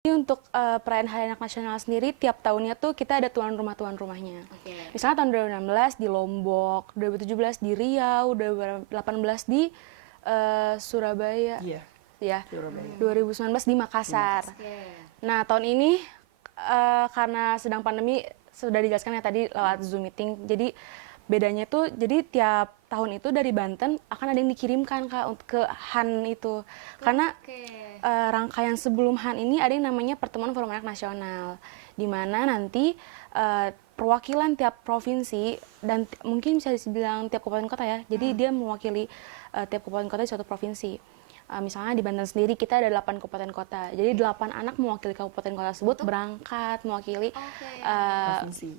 Jadi untuk perayaan Hari Anak Nasional sendiri, tiap tahunnya tuh kita ada tuan rumahnya. Misalnya tahun 2016 di Lombok, 2017 di Riau, 2018 di Surabaya, ya, Surabaya. 2019 di Makassar. Nah, tahun ini karena sedang pandemi, sudah dijelaskan ya tadi lewat Zoom meeting, jadi bedanya tuh, jadi tiap tahun itu dari Banten akan ada yang dikirimkan Kak ke Han itu. Karena rangkaian sebelum Han ini ada yang namanya Pertemuan Forum Anak Nasional, di mana nanti perwakilan tiap provinsi dan mungkin bisa dibilang tiap kabupaten kota ya. Jadi dia mewakili tiap kabupaten kota di suatu provinsi. Misalnya di Banten sendiri kita ada 8 kabupaten kota. Jadi 8 anak mewakili kabupaten kota tersebut berangkat mewakili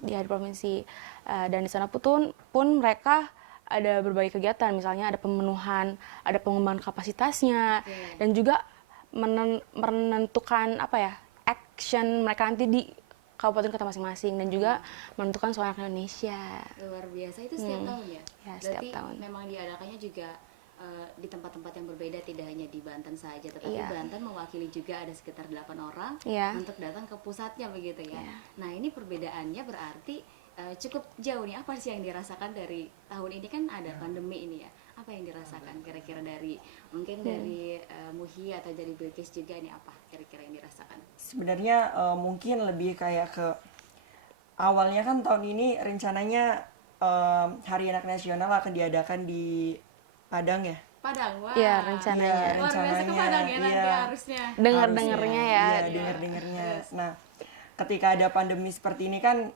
di provinsi. Dan di sana pun mereka ada berbagai kegiatan, misalnya ada pemenuhan, ada pengembangan kapasitasnya, dan juga menentukan action mereka nanti di kabupaten kota masing-masing, dan juga menentukan suara Indonesia. Luar biasa, itu setiap tahun ya? Ya, setiap tahun. Memang diadakannya juga di tempat-tempat yang berbeda, tidak hanya di Banten saja, tetapi Banten mewakili juga ada sekitar 8 orang untuk datang ke pusatnya begitu ya. Nah, ini perbedaannya berarti cukup jauh nih. Apa sih yang dirasakan dari tahun ini, kan ada pandemi ini ya? Apa yang dirasakan kira-kira dari mungkin dari Muhi atau dari Bilkis juga, ini apa kira-kira yang dirasakan? Sebenarnya mungkin lebih kayak ke awalnya kan tahun ini rencananya Hari Anak Nasional akan diadakan di Padang ya. Padang, wah. Iya, rencananya. Luar biasa ke Padang ya nanti harusnya. Dengar-dengarnya ya. Iya, dengar-dengarnya. Nah, ketika ada pandemi seperti ini kan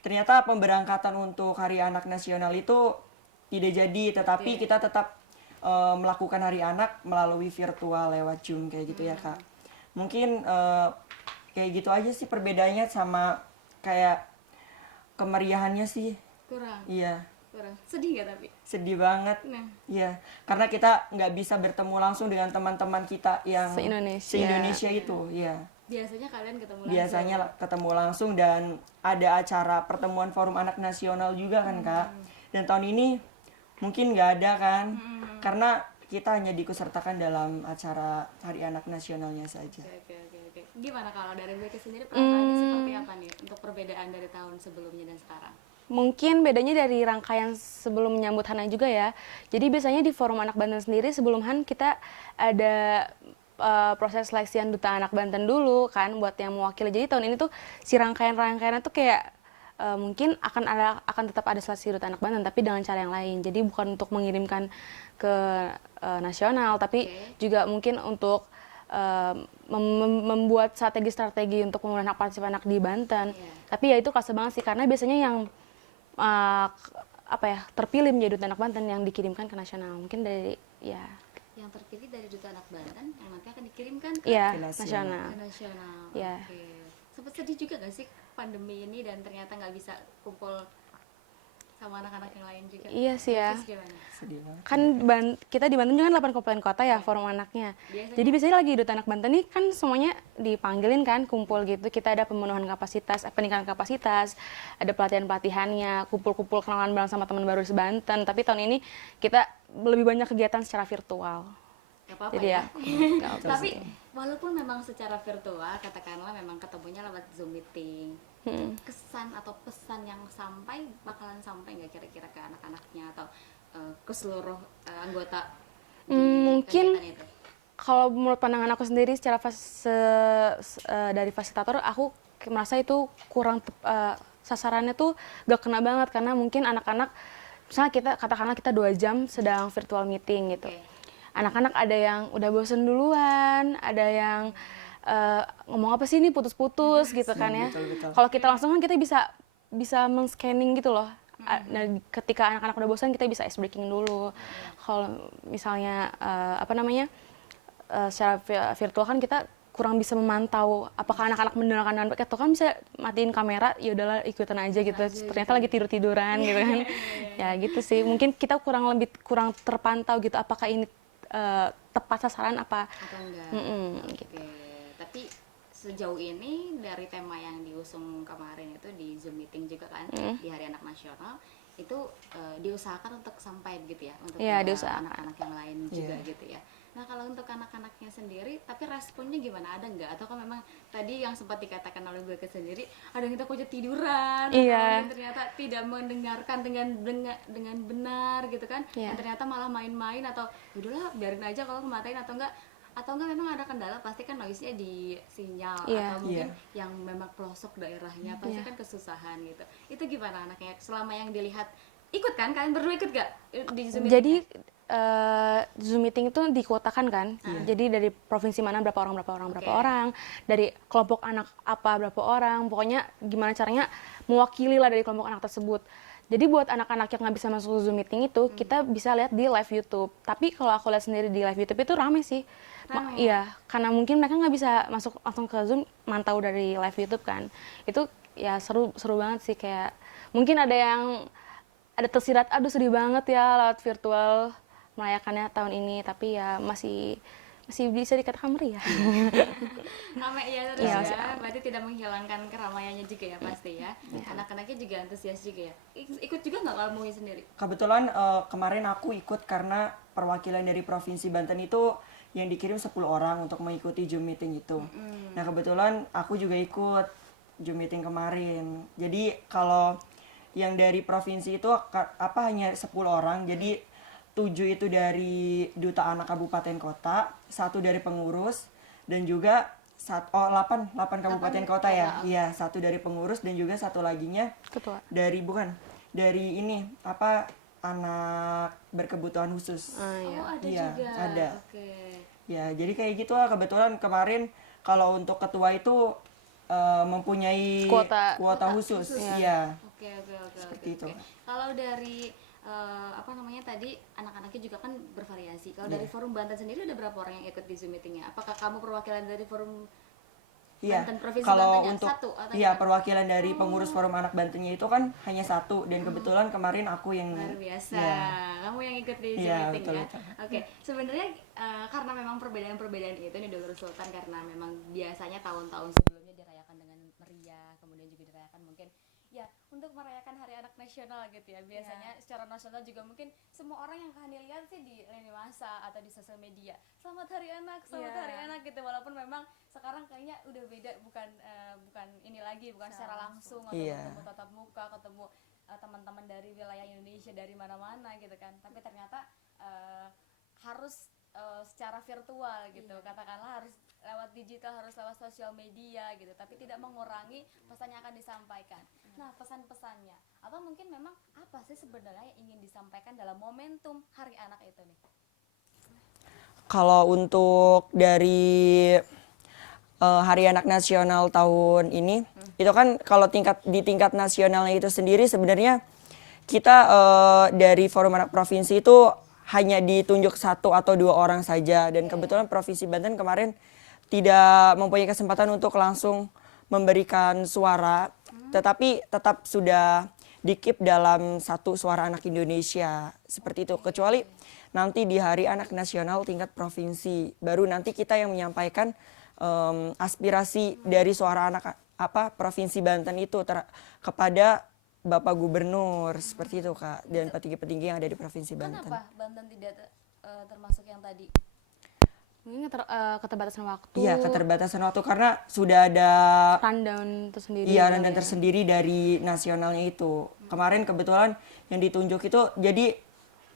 ternyata pemberangkatan untuk Hari Anak Nasional itu tidak jadi, tetapi kita tetap melakukan Hari Anak melalui virtual lewat Zoom kayak gitu ya Kak. Mungkin kayak gitu aja sih perbedaannya, sama kayak kemeriahannya sih. Kurang. Iya. Kurang. Sedih nggak tapi? Sedih banget. Iya, karena kita nggak bisa bertemu langsung dengan teman-teman kita yang se-Indonesia itu. Iya. Biasanya kalian ketemu langsung? Biasanya ketemu langsung, dan ada acara pertemuan Forum Anak Nasional juga kan Kak. Dan tahun ini mungkin nggak ada kan, karena kita hanya diikutsertakan dalam acara Hari Anak Nasionalnya saja. Oke. Gimana kalau dari Becky sendiri, perasaannya seperti apa nih untuk perbedaan dari tahun sebelumnya dan sekarang? Mungkin bedanya dari rangkaian sebelum menyambut Han juga ya. Jadi biasanya di Forum Anak Banten sendiri sebelum Han kita ada proses seleksian duta anak Banten dulu kan buat yang mewakili. Jadi tahun ini tuh si rangkaiannya tuh kayak mungkin akan tetap ada seleksi duta anak Banten tapi dengan cara yang lain. Jadi bukan untuk mengirimkan ke nasional, tapi juga mungkin untuk membuat strategi untuk pemulihan hak partisipan anak di Banten. Tapi ya itu kerasa banget sih, karena biasanya yang terpilih menjadi duta anak Banten yang dikirimkan ke nasional. Mungkin dari yang terpilih dari duta anak Banten yang nanti akan dikirimkan ke nasional. Ya. Sempat sedih juga gak sih pandemi ini dan ternyata nggak bisa kumpul sama anak-anak yang lain juga? Iya sih ya. Sedih banget. Kan kita di Banten juga kan 8 kabupaten kota ya forum anaknya. Jadi biasanya lagi duta anak Banten nih kan semuanya dipanggilin kan, kumpul gitu. Kita ada pemenuhan kapasitas, peningkatan kapasitas, ada pelatihan-pelatihannya, kumpul-kumpul kenalan bareng sama teman baru di Banten. Tapi tahun ini kita lebih banyak kegiatan secara virtual. Gak apa-apa. Jadi ya. Tapi walaupun memang secara virtual, katakanlah memang ketemunya lewat Zoom meeting, kesan atau pesan yang bakalan sampai nggak kira-kira ke anak-anaknya atau ke seluruh anggota mungkin kalau menurut pandangan aku sendiri secara dari fasilitator, aku merasa itu kurang sasarannya tuh gak kena banget, karena mungkin anak-anak misalnya katakanlah kita 2 jam sedang virtual meeting gitu. Anak-anak ada yang udah bosen duluan, ada yang ngomong apa sih ini putus-putus gitu kan ya. Kalau kita langsung kan kita bisa men-scanning gitu loh. Nah, ketika anak-anak udah bosan kita bisa ice breaking dulu. Kalau misalnya secara virtual kan kita kurang bisa memantau apakah anak-anak mendengarkan dengan baik, atau kan bisa matiin kamera, ya udahlah ikutan aja gitu. Ternyata lagi tiduran gitu kan. Ya gitu sih. Mungkin kita kurang terpantau gitu apakah ini tepat sasaran apa enggak. Gitu. Tapi sejauh ini dari tema yang diusung kemarin itu di Zoom meeting juga kan, di Hari Anak Nasional itu diusahakan untuk sampai gitu ya, untuk anak-anak yang lain juga gitu ya. Nah kalau untuk anak-anaknya sendiri, tapi responnya gimana? Ada nggak? Atau kan memang tadi yang sempat dikatakan oleh Bu Eka sendiri, ada yang kita kok tiduran, atau yang ternyata tidak mendengarkan dengan benar gitu kan? Yang ternyata malah main-main atau udahlah biarin aja kalau kematain atau enggak memang ada kendala, pasti kan noise-nya di sinyal atau mungkin yang memang pelosok daerahnya pasti kan kesusahan gitu. Itu gimana anaknya selama yang dilihat? Ikut kan? Kalian berdua ikut gak di Zoom meeting? Jadi Zoom meeting itu dikuotakan kan, jadi dari provinsi mana berapa orang, dari kelompok anak apa berapa orang, pokoknya gimana caranya mewakili lah dari kelompok anak tersebut. Jadi buat anak-anak yang nggak bisa masuk Zoom meeting itu, kita bisa lihat di live YouTube. Tapi kalau aku lihat sendiri di live YouTube itu rame sih. Iya, karena mungkin mereka nggak bisa masuk langsung ke Zoom, mantau dari live YouTube kan. Itu ya seru banget sih, kayak mungkin ada tersirat, aduh sedih banget ya lewat virtual merayakannya tahun ini, tapi ya masih bisa dikatakan meriah. Ramai ya terus ya, berarti tidak menghilangkan keramaiannya juga ya pasti ya. Anak-anaknya juga antusias juga ya. Ikut juga nggak kalau Mui sendiri? Kebetulan kemarin aku ikut karena perwakilan dari Provinsi Banten itu yang dikirim 10 orang untuk mengikuti Zoom meeting itu. Nah kebetulan aku juga ikut Zoom meeting kemarin. Jadi kalau yang dari provinsi itu hanya 10 orang, jadi 7 itu dari Duta Anak Kabupaten Kota, 1 dari pengurus, dan juga 8 kabupaten kota ya. Iya, 1 dari pengurus dan juga 1 laginya ketua. Dari ini anak berkebutuhan khusus. Ada iya, juga. Ada. Okay. Ya, jadi kayak gitu lah. Kebetulan kemarin kalau untuk ketua itu mempunyai kuota khusus. Iya. Oke. Seperti itu. Kalau dari tadi anak-anaknya juga kan bervariasi. Kalau dari Forum Banten sendiri ada berapa orang yang ikut di Zoom meetingnya? Apakah kamu perwakilan dari Forum Banten Provinsi kalau Bantennya? untuk Perwakilan dari pengurus Forum Anak Bantennya itu kan hanya 1, dan kebetulan kemarin aku yang luar biasa. Kamu yang ikut di Zoom meeting betul, ya. betul. Oke, sebenarnya karena memang perbedaan-perbedaan itu nih Dulur Sultan, karena memang biasanya tahun-tahun sebelumnya dirayakan dengan meriah, kemudian juga dirayakan mungkin ya untuk merayakan Hari Anak Nasional gitu ya. Biasanya secara nasional juga mungkin semua orang yang kalian lihat sih di lini masa atau di sosial media, selamat Hari Anak gitu. Walaupun memang sekarang kayaknya udah beda, bukan ini lagi, bukan secara langsung atau ketemu tatap muka, ketemu teman-teman dari wilayah Indonesia dari mana-mana gitu kan. Tapi ternyata harus secara virtual gitu, katakanlah harus lewat digital, harus lewat sosial media gitu, tapi tidak mengurangi pesan yang akan disampaikan. Nah, pesan-pesannya atau mungkin memang apa sih sebenarnya yang ingin disampaikan dalam momentum Hari Anak itu nih? Kalau untuk dari Hari Anak Nasional tahun ini, itu kan kalau di tingkat nasionalnya itu sendiri sebenarnya kita dari Forum Anak Provinsi itu hanya ditunjuk 1 atau 2 orang saja, dan kebetulan Provinsi Banten kemarin tidak mempunyai kesempatan untuk langsung memberikan suara, tetapi tetap sudah di-keep dalam 1 suara anak Indonesia seperti itu. Kecuali nanti di Hari Anak Nasional tingkat provinsi, baru nanti kita yang menyampaikan aspirasi dari suara anak Provinsi Banten itu kepada Bapak Gubernur, seperti itu Kak, dan petinggi-petinggi yang ada di Provinsi Banten. Kenapa Banten tidak termasuk yang tadi? Mungkin keterbatasan waktu. Iya, keterbatasan waktu karena sudah ada rundown tersendiri. Iya, rundown tersendiri dari nasionalnya itu. Kemarin kebetulan yang ditunjuk itu, jadi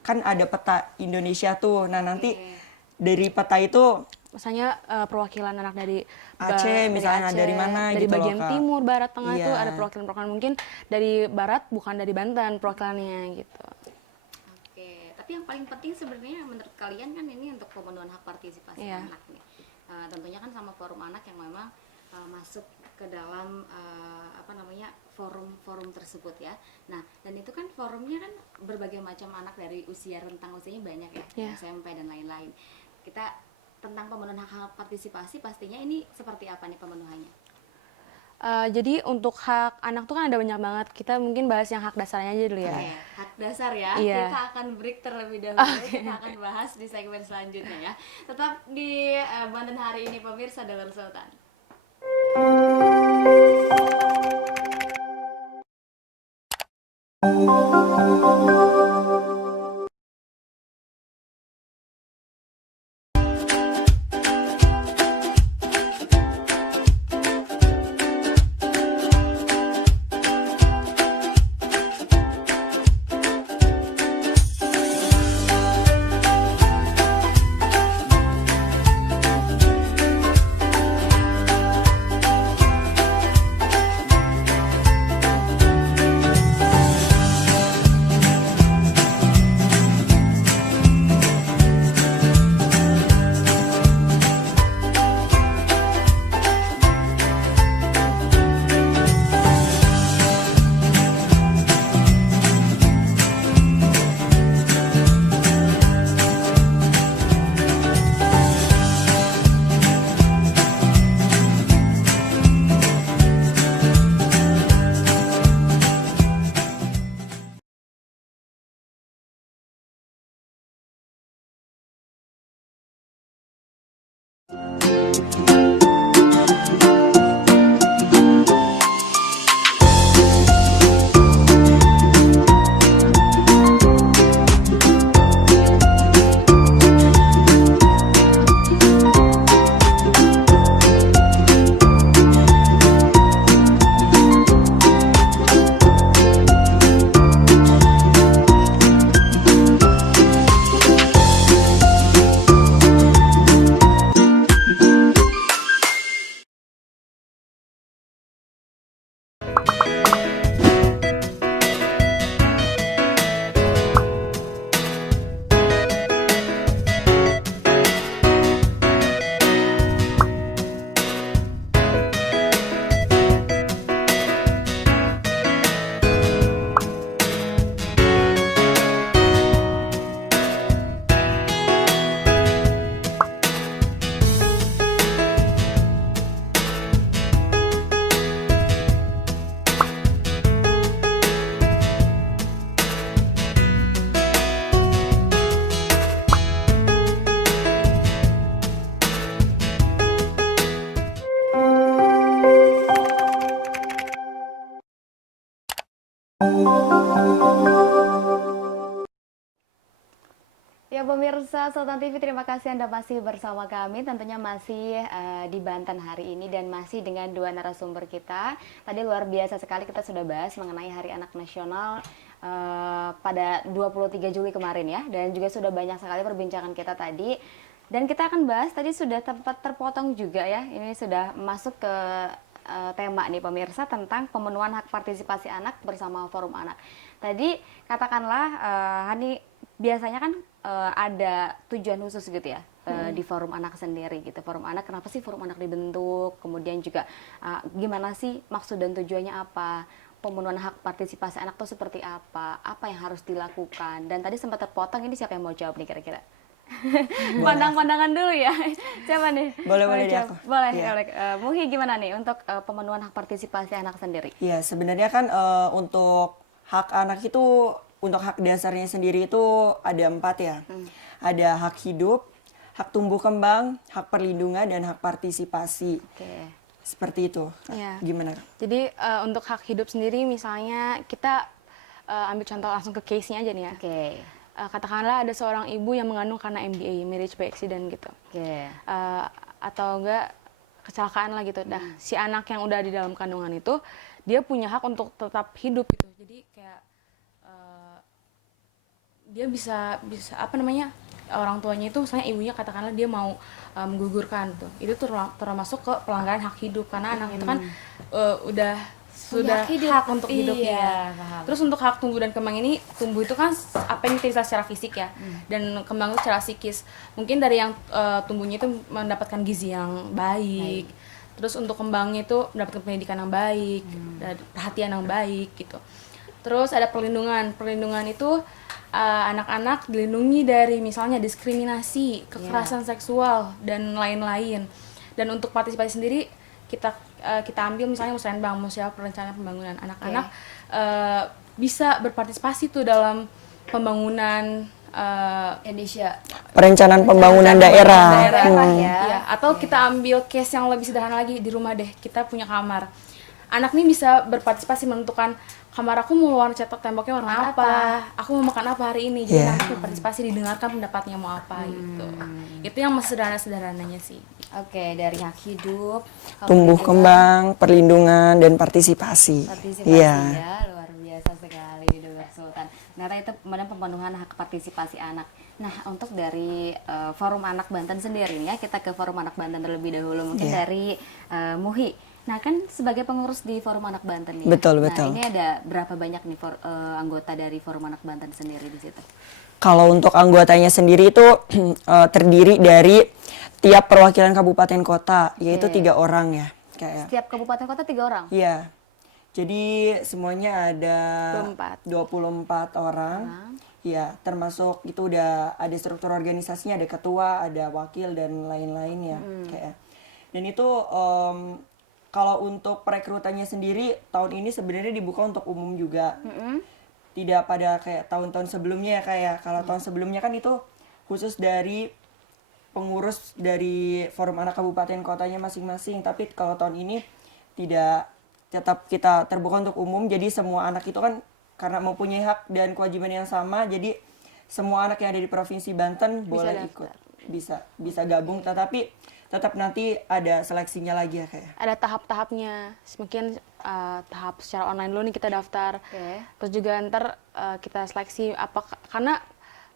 kan ada peta Indonesia tuh. Nah, nanti dari peta itu misalnya perwakilan anak dari Aceh, misalnya dari mana dari gitu bagian loh, Kak. timur, barat, tengah itu ada perwakilan mungkin dari barat, bukan dari Banten perwakilannya gitu. Yang paling penting sebenarnya menurut kalian kan ini untuk pemenuhan hak partisipasi anak nih. Tentunya kan sama Forum Anak yang memang masuk ke dalam forum tersebut ya. Nah, dan itu kan forumnya kan berbagai macam anak dari rentang usianya banyak ya, SMP dan lain-lain. Kita tentang pemenuhan hak partisipasi pastinya ini seperti apa nih pemenuhannya? Jadi untuk hak anak tuh kan ada banyak banget. Kita mungkin bahas yang hak dasarnya aja dulu ya. Hak dasar ya. Kita akan break terlebih dahulu. Kita akan bahas di segmen selanjutnya ya. Tetap di Banten Hari Ini pemirsa Dulur Sultan. pemirsa Sultan TV, terima kasih Anda masih bersama kami. Tentunya masih di Banten hari ini dan masih dengan dua narasumber kita. Tadi luar biasa sekali kita sudah bahas mengenai Hari Anak Nasional pada 23 Juli kemarin ya. Dan juga sudah banyak sekali perbincangan kita tadi. Dan kita akan bahas, tadi sudah tempat terpotong juga ya. Ini sudah masuk ke tema nih pemirsa tentang pemenuhan hak partisipasi anak bersama Forum Anak. Tadi katakanlah Hani, biasanya kan ada tujuan khusus gitu ya di Forum Anak sendiri gitu. Forum Anak, kenapa sih Forum Anak dibentuk? Kemudian juga gimana sih maksud dan tujuannya apa? Pemenuhan hak partisipasi anak itu seperti apa? Apa yang harus dilakukan? Dan tadi sempat terpotong, ini siapa yang mau jawab nih kira-kira? Pandang-pandangan dulu ya. Siapa nih? Boleh di aku. Boleh. Muhi, gimana nih untuk pemenuhan hak partisipasi anak sendiri? Ya, sebenarnya kan untuk hak anak itu, untuk hak dasarnya sendiri itu ada 4 ya. Ada hak hidup, hak tumbuh kembang, hak perlindungan, dan hak partisipasi. Seperti itu. Ya. Gimana? Jadi untuk hak hidup sendiri misalnya kita ambil contoh langsung ke case-nya aja nih ya. Katakanlah ada seorang ibu yang mengandung karena MBA, marriage by accident gitu. Atau enggak kecelakaan lah gitu. Nah, si anak yang udah di dalam kandungan itu dia punya hak untuk tetap hidup gitu. Jadi kayak dia bisa apa namanya, orang tuanya itu misalnya ibunya katakanlah dia mau menggugurkan tuh, itu termasuk ke pelanggaran hak hidup karena anak itu kan sudah hak untuk hidupnya. Terus untuk hak tumbuh dan kembang ini, tumbuh itu kan apa yang kita secara fisik ya, dan kembang itu secara psikis. Mungkin dari yang tumbuhnya itu mendapatkan gizi yang baik. Terus untuk kembangnya itu mendapatkan pendidikan yang baik, dan perhatian yang baik gitu. Terus ada perlindungan. Perlindungan itu anak-anak dilindungi dari misalnya diskriminasi, kekerasan seksual dan lain-lain. Dan untuk partisipasi sendiri kita ambil misalnya Musrenbang, Musyawarah Perencanaan Pembangunan. Anak-anak bisa berpartisipasi tuh dalam pembangunan Indonesia. Perencanaan pembangunan daerah. Ya. Atau kita ambil case yang lebih sederhana lagi, di rumah deh kita punya kamar. Anak nih bisa berpartisipasi menentukan kamar aku mau warna cat temboknya warna apa, aku mau makan apa hari ini. Jadi nanti berpartisipasi, didengarkan pendapatnya mau apa gitu. Itu yang sederhana-sederhananya sih. Dari hak hidup, Tumbuh kembang, perlindungan, dan partisipasi. Ya, luar biasa sekali di Dr. Sultan. Nah, itu kemudian pemenuhan hak partisipasi anak. Nah, untuk dari Forum Anak Banten sendiri ya, kita ke Forum Anak Banten terlebih dahulu. Mungkin dari Muhi. Nah, kan sebagai pengurus di Forum Anak Banten nih. Betul. Ini ada berapa banyak nih anggota dari Forum Anak Banten sendiri di situ? Kalau untuk anggotanya sendiri itu terdiri dari tiap perwakilan kabupaten kota, yaitu 3 orang ya. Setiap kabupaten kota 3 orang? Iya. Jadi semuanya ada 24 orang. Ya, termasuk itu udah ada struktur organisasinya, ada ketua, ada wakil, dan lain-lain ya. Dan itu kalau untuk perekrutannya sendiri tahun ini sebenarnya dibuka untuk umum juga. Tidak pada kayak tahun-tahun sebelumnya ya, kayak kalau tahun sebelumnya kan itu khusus dari pengurus dari Forum Anak Kabupaten Kotanya masing-masing. Tapi kalau tahun ini tidak, tetap kita terbuka untuk umum. Jadi semua anak itu kan karena mempunyai hak dan kewajiban yang sama, jadi semua anak yang ada di Provinsi Banten boleh ikut. Bisa gabung, tetapi tetap nanti ada seleksinya lagi ya kayak. Ada tahap-tahapnya. Mungkin tahap secara online dulu nih kita daftar. Terus juga ntar kita seleksi karena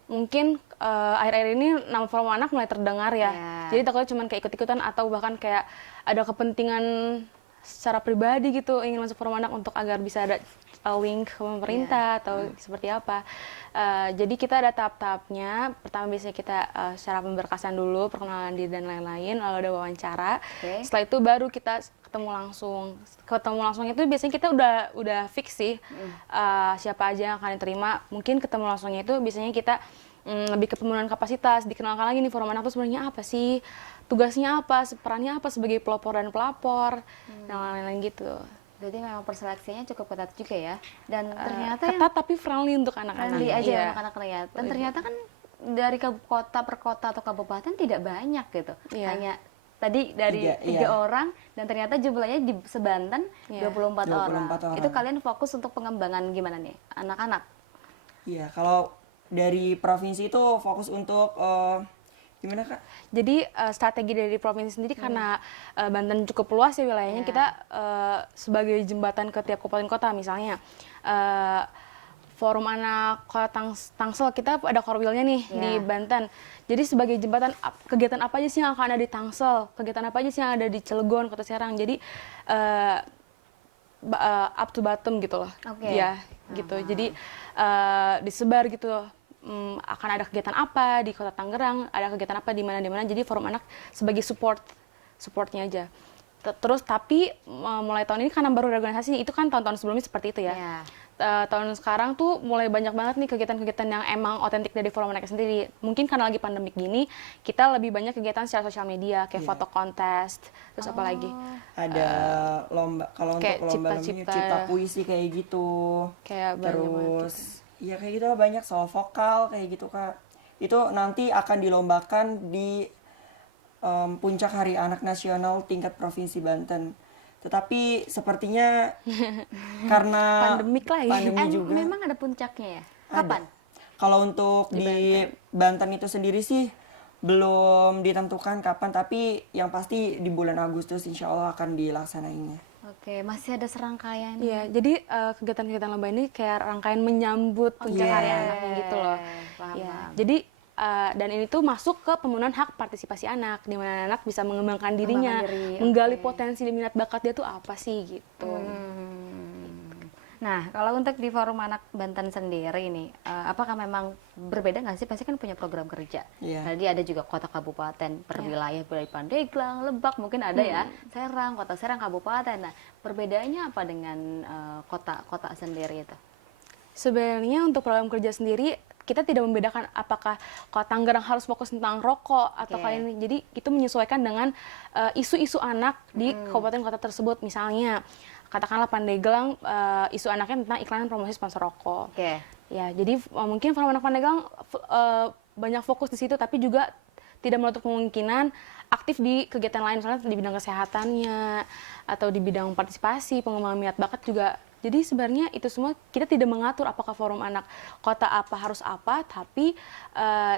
mungkin akhir-akhir ini nama Forum Anak mulai terdengar ya. Jadi takutnya cuma kayak ikut-ikutan atau bahkan kayak ada kepentingan secara pribadi gitu ingin masuk Forum Anak untuk agar bisa ada link ke pemerintah atau seperti apa. Jadi kita ada tahap-tahapnya. Pertama biasanya kita secara pemberkasan dulu, perkenalan diri dan lain-lain, lalu ada wawancara. Setelah itu baru kita ketemu langsung. Ketemu langsung itu biasanya kita udah fix sih siapa aja yang akan diterima. Mungkin ketemu langsungnya itu biasanya kita lebih ke pemenuhan kapasitas, dikenalkan lagi nih Forum Anak itu sebenarnya apa sih, tugasnya apa, perannya apa sebagai pelopor dan pelapor, dan lain-lain gitu. Jadi memang perseleksianya cukup ketat juga ya. Dan ternyata ketat tapi friendly untuk anak-anak. Friendly aja untuk anak-anak ya. Dan ternyata kan dari kota per kota atau kabupaten tidak banyak gitu. Hanya tadi dari 3 orang, dan ternyata jumlahnya di sebanten 24 orang. Itu kalian fokus untuk pengembangan gimana nih anak-anak? Iya, kalau dari provinsi itu fokus untuk gimana Kak? Jadi strategi dari provinsi sendiri karena Banten cukup luas ya wilayahnya, kita sebagai jembatan ke tiap kabupaten kota misalnya. Forum Anak Kota Tangsel, kita ada korwilnya nih di Banten. Jadi sebagai jembatan, kegiatan apa aja sih yang akan ada di Tangsel, kegiatan apa aja sih yang ada di Cilegon, Kota Serang. Jadi up to bottom gitu loh. Ya, gitu. Jadi disebar gitu loh. Akan ada kegiatan apa di Kota Tangerang, ada kegiatan apa di mana. Jadi Forum Anak sebagai supportnya aja. Terus tapi mulai tahun ini karena baru organisasi, itu kan tahun-tahun sebelumnya seperti itu ya. Tahun sekarang tuh mulai banyak banget nih kegiatan-kegiatan yang emang otentik dari Forum Anak sendiri. Mungkin karena lagi pandemik gini, kita lebih banyak kegiatan secara sosial media, kayak foto kontes, terus apa lagi? Ada lomba, kalau untuk lomba cipta puisi kayak gitu. Kayak terus ya kayak gitu lah, banyak soal vokal kayak gitu Kak. Itu nanti akan dilombakan di puncak Hari Anak Nasional tingkat Provinsi Banten. Tetapi sepertinya karena pandemik lah ya. Pandemi juga. Memang ada puncaknya ya? Kapan? Kalau untuk di Banten itu sendiri sih belum ditentukan kapan, tapi yang pasti di bulan Agustus insya Allah akan dilaksanainnya. Oke, masih ada serangkaian. Iya, jadi kegiatan-kegiatan lomba ini kayak rangkaian menyambut puncak Hari Anaknya gitu loh. Paham. Jadi dan ini tuh masuk ke pemenuhan hak partisipasi anak, di mana anak bisa mengembangkan dirinya, menggali potensi dan minat bakat dia tuh apa sih gitu. Nah, kalau untuk di Forum Anak Banten sendiri ini, apakah memang berbeda nggak sih? Pasti kan punya program kerja. Tadi ada juga kota kabupaten per wilayah, dari Pandeglang, Lebak, mungkin ada ya, Serang, kota Serang, kabupaten. Nah, perbedaannya apa dengan kota-kota sendiri itu? Sebenarnya untuk program kerja sendiri, kita tidak membedakan apakah Kota Tangerang harus fokus tentang rokok atau kali ini. Jadi itu menyesuaikan dengan isu-isu anak di kabupaten kota tersebut. Misalnya katakanlah Pandeglang, isu anaknya tentang iklan promosi sponsor rokok. Ya, jadi mungkin Forum Anak Pandeglang banyak fokus di situ, tapi juga tidak menutup kemungkinan aktif di kegiatan lain, misalnya di bidang kesehatannya atau di bidang partisipasi, pengembangan minat bakat juga. Jadi sebenarnya itu semua kita tidak mengatur apakah Forum Anak kota apa harus apa, tapi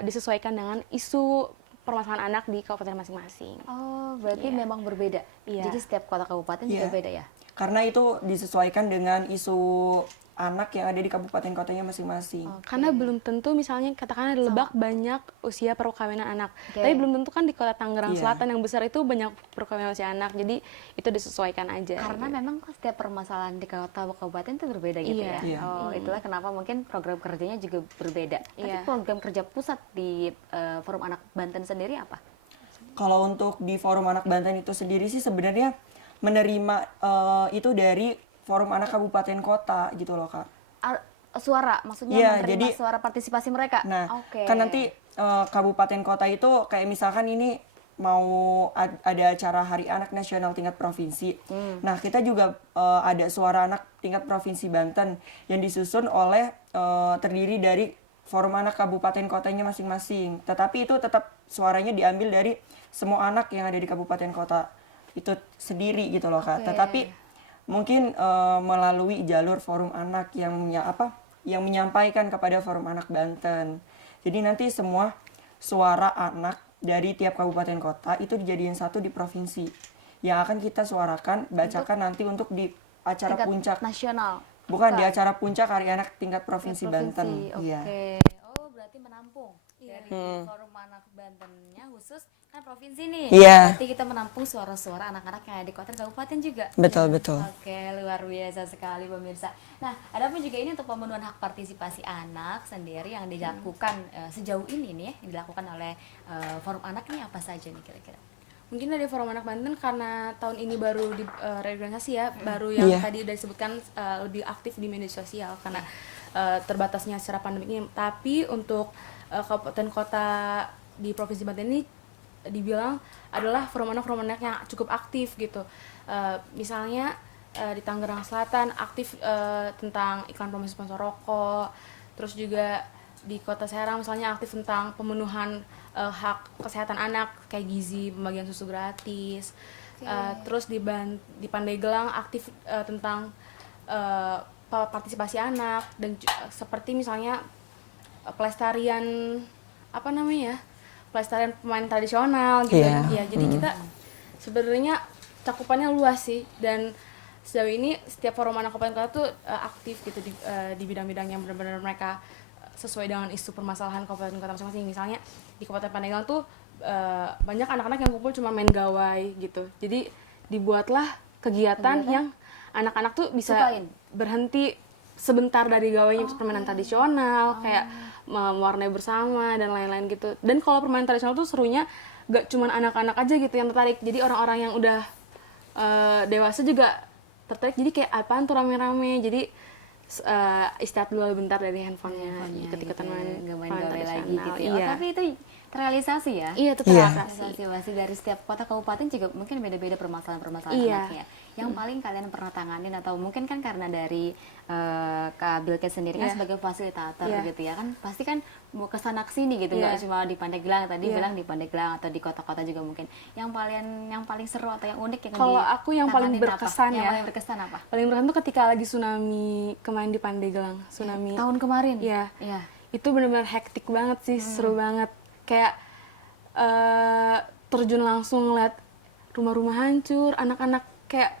disesuaikan dengan isu permasalahan anak di kabupaten masing-masing. Oh, berarti memang berbeda. Jadi setiap kota kabupaten juga beda ya? Karena itu disesuaikan dengan isu anak yang ada di kabupaten kotanya masing-masing. Karena belum tentu misalnya katakanlah di Lebak banyak usia perkawinan anak. Tapi belum tentu kan di Kota Tangerang Selatan yang besar itu banyak perkawinan usia anak. Jadi itu disesuaikan aja. Karena memang setiap permasalahan di kota kabupaten itu berbeda gitu ya. Oh, itulah kenapa mungkin program kerjanya juga berbeda. Tapi program kerja pusat di Forum Anak Banten sendiri apa? Kalau untuk di Forum Anak Banten itu sendiri sih sebenarnya menerima itu dari Forum Anak Kabupaten Kota gitu loh Kak. Suara, maksudnya menerima suara partisipasi mereka? Nah, kan nanti Kabupaten Kota itu kayak misalkan ini mau ada acara Hari Anak Nasional tingkat provinsi. Nah, kita juga ada suara anak tingkat provinsi Banten yang disusun oleh terdiri dari Forum Anak Kabupaten Kotanya masing-masing. Tetapi itu tetap suaranya diambil dari semua anak yang ada di Kabupaten Kota itu sendiri gitu loh Kak. Tetapi mungkin melalui jalur Forum Anak yang menyampaikan kepada Forum Anak Banten. Jadi nanti semua suara anak dari tiap kabupaten kota itu dijadiin satu di provinsi yang akan kita suarakan, bacakan nanti untuk di acara puncak nasional. Bukan di acara puncak Hari Anak tingkat provinsi Banten. Oh, berarti menampung dari Forum Anak Bantennya khusus kan provinsi nih. Berarti kita menampung suara-suara anak-anak yang ada di kota dan kabupaten juga. Betul. Oke, luar biasa sekali pemirsa. Nah, ada pun juga ini untuk pemenuhan hak partisipasi anak sendiri yang dilakukan sejauh ini nih, yang dilakukan oleh Forum Anak ini apa saja nih kira-kira? Mungkin dari Forum Anak Banten karena tahun ini baru di reorganisasi ya, baru yang tadi udah disebutkan lebih aktif di media sosial karena terbatasnya secara pandemi ini. Tapi untuk kabupaten kota di Provinsi Banten ini dibilang adalah Forum Anak yang cukup aktif gitu. Misalnya di Tangerang Selatan aktif tentang iklan promosi sponsor rokok, terus juga di Kota Serang misalnya aktif tentang pemenuhan hak kesehatan anak kayak gizi, pembagian susu gratis. Terus di Pandeglang aktif tentang partisipasi anak dan seperti misalnya pelestarian apa namanya ya, pelestarian pemain tradisional gitu ya. Jadi kita sebenarnya cakupannya luas sih, dan sejauh ini setiap forum anak kabupaten kota tuh aktif gitu di bidang-bidang yang benar-benar mereka sesuai dengan isu permasalahan kabupaten kota masing-masing. Misalnya di Kabupaten Pandeglang tuh banyak anak-anak yang kumpul cuma main gawai gitu, jadi dibuatlah kegiatan yang anak-anak tuh bisa berhenti sebentar dari gawainya, permainan tradisional kayak mewarnai bersama dan lain-lain gitu. Dan kalau permainan tradisional tuh serunya gak cuma anak-anak aja gitu yang tertarik, jadi orang-orang yang udah dewasa juga tertarik. Jadi kayak apaan tuh rame-rame, jadi istirahat dulu bentar dari handphonenya ketika gitu main gawai lagi gitu ya. Iya. Tapi itu terrealisasi ya? Iya, itu terrealisasi. Masih dari setiap kota kabupaten juga mungkin beda-beda permasalahan-permasalahan anaknya. Yang paling kalian pernah tanganin, atau mungkin kan karena dari Kak Bilkis sendiri kan sebagai fasilitator gitu ya, kan pasti kan mau kesana kesini gitu, nggak cuma di Pandeglang tadi bilang di Pandeglang, atau di kota-kota juga mungkin. Yang paling seru atau yang unik yang kalau aku yang paling berkesan yang paling berkesan apa? Paling berkesan tuh ketika lagi tsunami kemarin di Pandeglang, tsunami tahun kemarin. Iya. Itu benar-benar hektik banget sih, seru banget. Kayak terjun langsung ngeliat rumah-rumah hancur, anak-anak kayak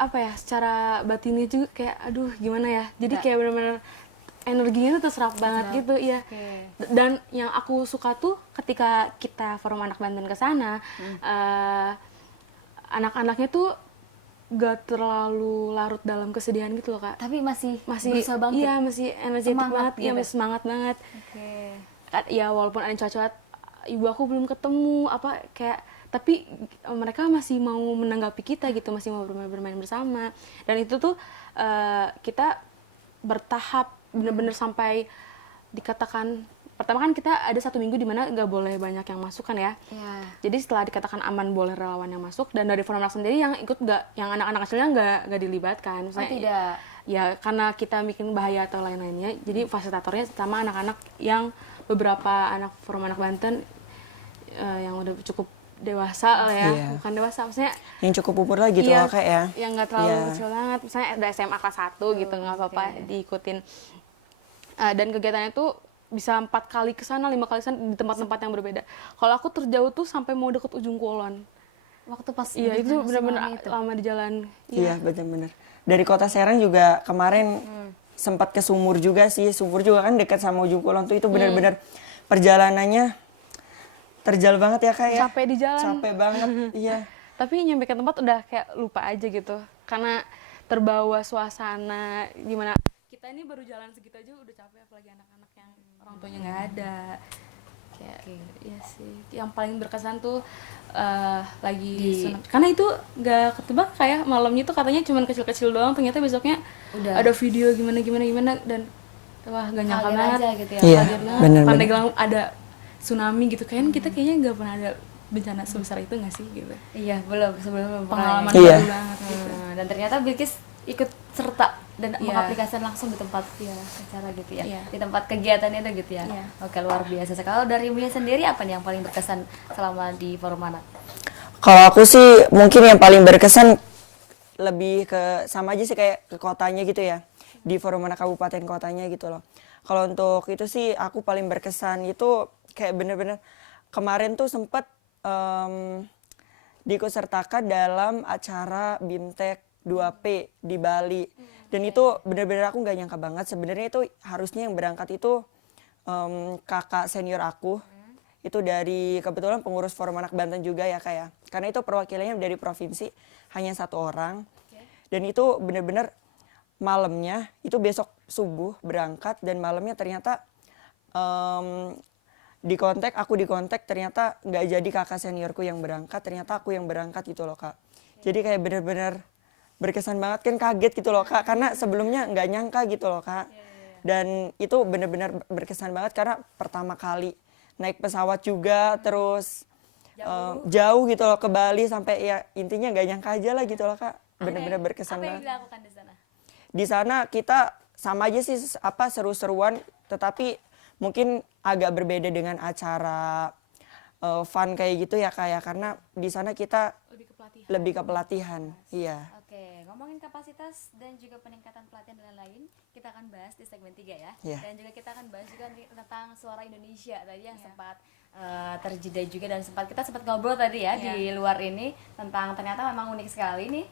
apa ya, secara batinnya juga kayak aduh gimana ya. Jadi kayak benar-benar energinya tuh terserap banget gitu ya. Dan yang aku suka tuh ketika kita forum anak Banten ke sana, anak-anaknya tuh gak terlalu larut dalam kesedihan gitu loh Kak. Tapi masih berusaha bangkit. Iya, masih energetik banget, gitu. masih semangat banget. Ya walaupun ada cocoat, ibu aku belum ketemu apa kayak, tapi mereka masih mau menanggapi kita gitu, masih mau bermain bersama. Dan itu tuh kita bertahap bener-bener sampai dikatakan, pertama kan kita ada 1 minggu di mana nggak boleh banyak yang masuk kan ya. Jadi setelah dikatakan aman boleh relawan yang masuk, dan dari forum anak sendiri yang ikut nggak, yang anak-anak kecilnya nggak dilibatkan. Misalnya, tidak. Ya karena kita bikin bahaya atau lain-lainnya, jadi fasilitatornya sama anak-anak yang beberapa anak forum anak Banten yang udah cukup dewasa lah ya, bukan dewasa maksudnya yang cukup umur lah gitu loh Kak ya, yang nggak terlalu kecil banget, misalnya ada SMA kelas 1 gitu, nggak apa-apa diikutin. Dan kegiatannya tuh bisa 4 kali kesana, 5 kali kesana di tempat-tempat yang berbeda. Kalau aku terjauh tuh sampai mau deket ujung Kulon. Waktu pas itu benar-benar lama di jalan. Iya benar-benar. Dari Kota Serang juga kemarin sempat ke Sumur juga sih. Sumur juga kan dekat sama ujung Kulon tuh, itu benar-benar perjalanannya terjal banget ya Kak ya. Capek di jalan. Capek banget, iya. Tapi nyampe ke tempat udah kayak lupa aja gitu. Karena terbawa suasana gimana. Kita ini baru jalan segitu aja udah capek, apalagi anak-anak yang orang tuanya nggak ada. Kayak iya sih. Yang paling berkesan tuh lagi karena itu nggak ketebak kayak malamnya tuh katanya cuma kecil-kecil doang, ternyata besoknya ada video gimana dan wah gak nyangka banget gitu ya. Iya, bener. Pandeglang ada tsunami gitu, kita kayaknya nggak pernah ada bencana sebesar itu nggak sih gitu. Iya, sebelum pengalaman baru banget gitu. Dan ternyata Bilkis ikut serta dan mengaplikasikan langsung di tempat acara gitu ya, di tempat kegiatan itu gitu ya. Oke, luar biasa. Kalau dari Mia sendiri apa nih yang paling berkesan selama di forum anak? Kalau aku sih mungkin yang paling berkesan lebih ke sama aja sih kayak ke kotanya gitu ya, di forum anak kabupaten kotanya gitu loh. Kalau untuk itu sih aku paling berkesan itu kayak bener-bener kemarin tuh sempet diikutsertakan dalam acara BIMTEK 2P di Bali. Dan itu benar-benar aku nggak nyangka banget. Sebenarnya itu harusnya yang berangkat itu kakak senior aku. Itu dari kebetulan pengurus Forum Anak Banten juga ya Kak ya. Karena itu perwakilannya dari provinsi, hanya 1 orang. Dan itu benar-benar malamnya, itu besok subuh berangkat, dan malamnya ternyata aku dikontak ternyata nggak jadi kakak seniorku yang berangkat, ternyata aku yang berangkat gitu loh Kak. Jadi kayak benar-benar berkesan banget kan, kaget gitu loh Kak, karena sebelumnya nggak nyangka gitu loh Kak. Dan itu benar-benar berkesan banget karena pertama kali naik pesawat juga, terus jauh gitu loh ke Bali, sampai ya intinya nggak nyangka aja lah gitu loh Kak. Benar-benar berkesan banget. Apa yang dilakukan di sana? Di sana kita sama aja sih seru-seruan, tetapi mungkin agak berbeda dengan acara fun kayak gitu ya Kak ya, karena di sana kita lebih ke pelatihan. Iya. Oke, ngomongin kapasitas dan juga peningkatan pelatihan dan lain-lain, kita akan bahas di segmen 3 ya. Dan juga kita akan bahas juga tentang Suara Indonesia tadi yang sempat terjeda juga, dan kita sempat ngobrol tadi ya di luar ini tentang ternyata memang unik sekali nih.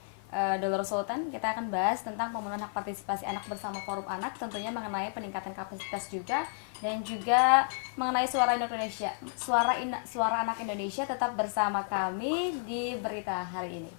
Dolor Sultan, kita akan bahas tentang pemenuhan hak partisipasi anak bersama Forum Anak, tentunya mengenai peningkatan kapasitas juga, dan juga mengenai Suara Indonesia, Suara Anak Indonesia. Tetap bersama kami di Berita Hari Ini.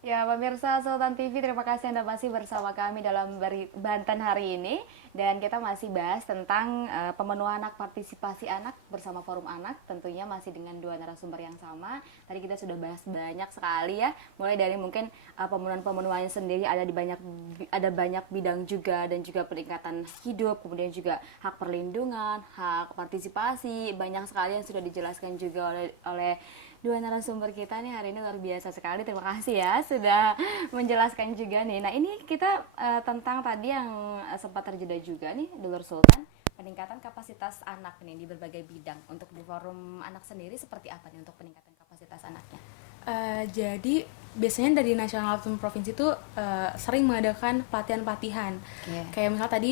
Ya, pemirsa Sultan TV, terima kasih Anda masih bersama kami dalam Banten hari ini. Dan kita masih bahas tentang pemenuhan hak partisipasi anak bersama Forum Anak, tentunya masih dengan dua narasumber yang sama. Tadi kita sudah bahas banyak sekali ya, mulai dari mungkin pemenuhan-pemenuhannya sendiri ada banyak bidang juga, dan juga peningkatan hidup, kemudian juga hak perlindungan, hak partisipasi, banyak sekali yang sudah dijelaskan juga oleh dua narasumber kita nih hari ini. Luar biasa sekali, terima kasih ya sudah menjelaskan juga nih. Nah, ini kita tentang tadi yang sempat terjeda juga nih, Dolor Sultan, peningkatan kapasitas anak nih di berbagai bidang. Untuk di Forum Anak sendiri seperti apa nih untuk peningkatan kapasitas anaknya? Jadi biasanya dari nasional ataupun provinsi itu sering mengadakan pelatihan-pelatihan. Kayak misalnya tadi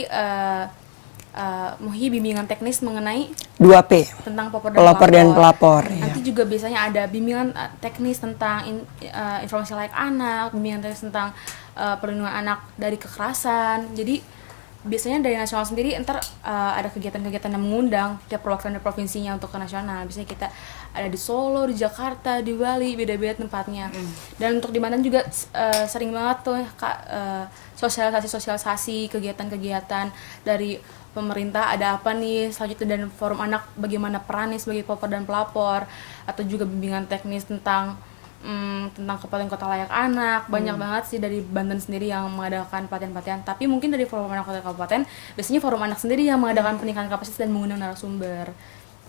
Muhi bimbingan teknis mengenai 2P tentang pelopor dan pelapor. Nanti juga biasanya ada bimbingan teknis tentang informasi layak anak, bimbingan teknis tentang perlindungan anak dari kekerasan. Jadi biasanya dari nasional sendiri ntar ada kegiatan-kegiatan yang mengundang tiap perwakilan dari provinsinya untuk ke nasional. Biasanya kita ada di Solo, di Jakarta, di Bali, beda-beda tempatnya. Dan untuk di Banten juga sering banget tuh sosialisasi kegiatan-kegiatan dari pemerintah, ada apa nih selanjutnya, dan forum anak bagaimana peran nih sebagai pelopor dan pelapor, atau juga bimbingan teknis tentang kepelatihan kota layak anak. Banyak banget sih dari Banten sendiri yang mengadakan pelatihan-pelatihan. Tapi mungkin dari forum anak kota kabupaten biasanya forum anak sendiri yang mengadakan peningkatan kapasitas dan mengundang narasumber.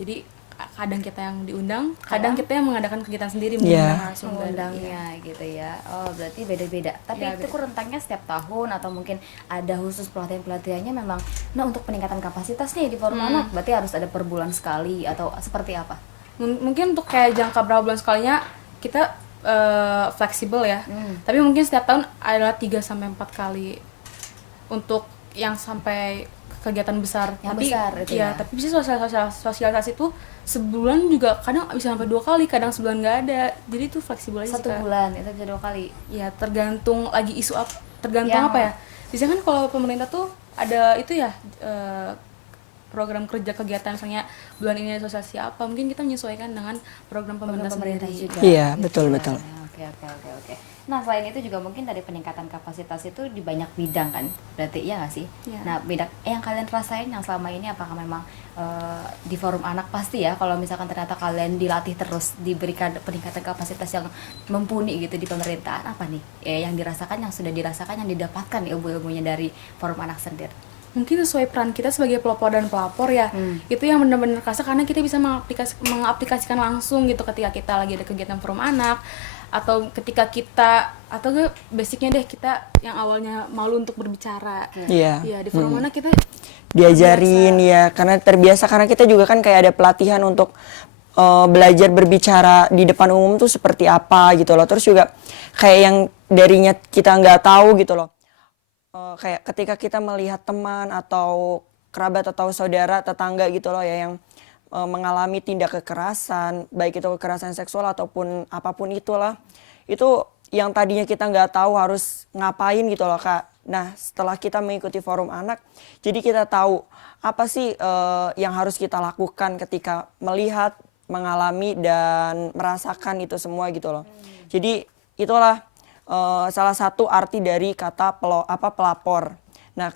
Jadi kadang kita yang diundang, kadang kita yang mengadakan kegiatan sendiri mengundang narasumber. Mengundangnya gitu ya. Oh, berarti beda-beda. Tapi Ya, itu rentangnya setiap tahun atau mungkin ada khusus pelatihan-pelatihannya memang. Nah, untuk peningkatan kapasitas nih di forum anak berarti harus ada per bulan sekali atau seperti apa? Mungkin untuk kayak jangka berapa bulan sekalinya kita fleksibel ya. Tapi mungkin setiap tahun adalah 3-4 kali untuk yang sampai kegiatan besar. Yang tapi besar itu ya. tapi bisa sosialisasi itu sebulan juga kadang bisa sampai 2 kali, kadang sebulan nggak ada. Jadi itu fleksibel aja. 1 bulan itu bisa 2 kali. Ya tergantung lagi isu tergantung Yang apa ya. Biasanya kan kalau pemerintah tuh ada itu ya, program kerja kegiatan, misalnya bulan ini ada sosialisasi apa, mungkin kita menyesuaikan dengan program pemerintah sendiri juga. Iya, betul. Oke. Nah, selain itu juga mungkin dari peningkatan kapasitas itu di banyak bidang kan, berarti iya nggak sih? Iya. Nah, bidang yang kalian rasain yang selama ini apakah memang di forum anak pasti ya, kalau misalkan ternyata kalian dilatih terus, diberikan peningkatan kapasitas yang mumpuni gitu di pemerintahan, apa nih yang dirasakan, yang sudah dirasakan, yang didapatkan ilmu-ilmunya dari forum anak sendiri? Mungkin sesuai peran kita sebagai pelopor dan pelapor ya, itu yang benar-benar kerasa karena kita bisa mengaplikasikan langsung gitu ketika kita lagi ada kegiatan forum anak, atau ketika kita, atau basicnya deh kita yang awalnya malu untuk berbicara. Iya. Ya di forum anak kita Diajarin ya, karena terbiasa, karena kita juga kan kayak ada pelatihan untuk belajar berbicara di depan umum tuh seperti apa gitu loh. Terus juga kayak yang darinya kita nggak tahu gitu loh. Kayak ketika kita melihat teman atau kerabat atau saudara tetangga gitu loh ya yang mengalami tindak kekerasan, baik itu kekerasan seksual ataupun apapun itulah, itu yang tadinya kita nggak tahu harus ngapain gitu loh Kak. Nah setelah kita mengikuti forum anak, jadi kita tahu apa sih yang harus kita lakukan ketika melihat, mengalami dan merasakan itu semua gitu loh. Jadi itulah salah satu arti dari kata pelapor. Nah,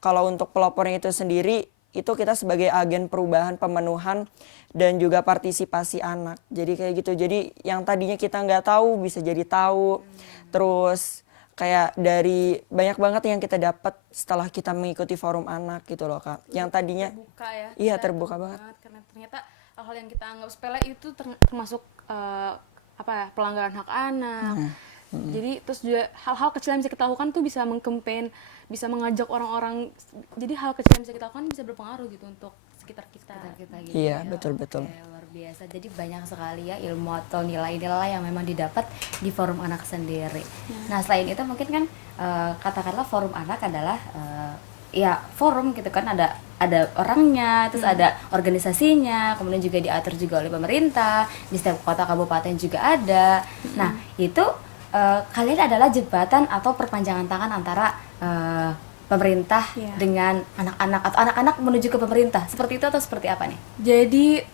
kalau untuk pelopornya itu sendiri, itu kita sebagai agen perubahan, pemenuhan dan juga partisipasi anak. Jadi kayak gitu. Jadi yang tadinya kita nggak tahu bisa jadi tahu. Terus kayak dari banyak banget yang kita dapat setelah kita mengikuti forum anak gitu loh Kak. Yang tadinya terbuka ya. Iya, terbuka banget. Karena ternyata hal-hal yang kita anggap sepele itu termasuk pelanggaran hak anak. Jadi terus juga hal-hal kecil yang bisa kita lakukan tuh bisa mengkampen, bisa mengajak orang-orang. Jadi hal kecil yang bisa kita lakukan bisa berpengaruh gitu untuk sekitar kita Gitu Iya, ya. betul. Oke, luar biasa. Jadi banyak sekali ya ilmu atau nilai-nilai yang memang didapat di forum anak sendiri. Nah, selain itu mungkin kan katakanlah forum anak adalah ya forum gitu kan, ada orangnya, terus ada organisasinya, kemudian juga diatur juga oleh pemerintah, di setiap kota kabupaten juga ada. Nah, itu kalian adalah jembatan atau perpanjangan tangan antara pemerintah dengan anak-anak, atau anak-anak menuju ke pemerintah, seperti itu atau seperti apa nih? Jadi